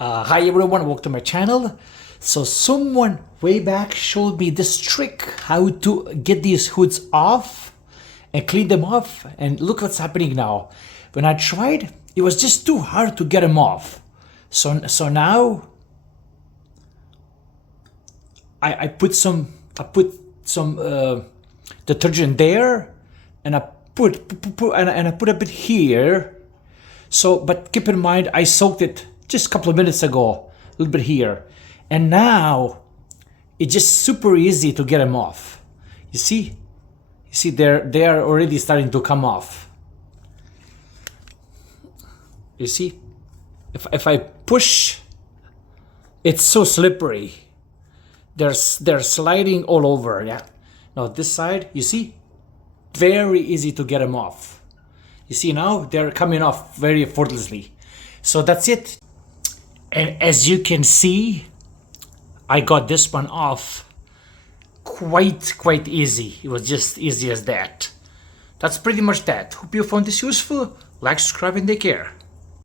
Hi everyone, welcome to my channel. So someone way back showed me this trick how to get these hoods off and clean them off, and look what's happening now. When I tried, it was just too hard to get them off. So now I put some detergent there, and I put a bit here. So, but keep in mind, I soaked it just a couple of minutes ago, a little bit here, and now it's just super easy to get them off. You see they are already starting to come off. You see, if I push, it's so slippery. They're sliding all over. Yeah. Now this side, you see, very easy to get them off. You see, now they're coming off very effortlessly. So that's it. And as you can see, I got this one off quite easy. It was just easy as that. That's pretty much that. Hope you found this useful. Like, subscribe, and take care.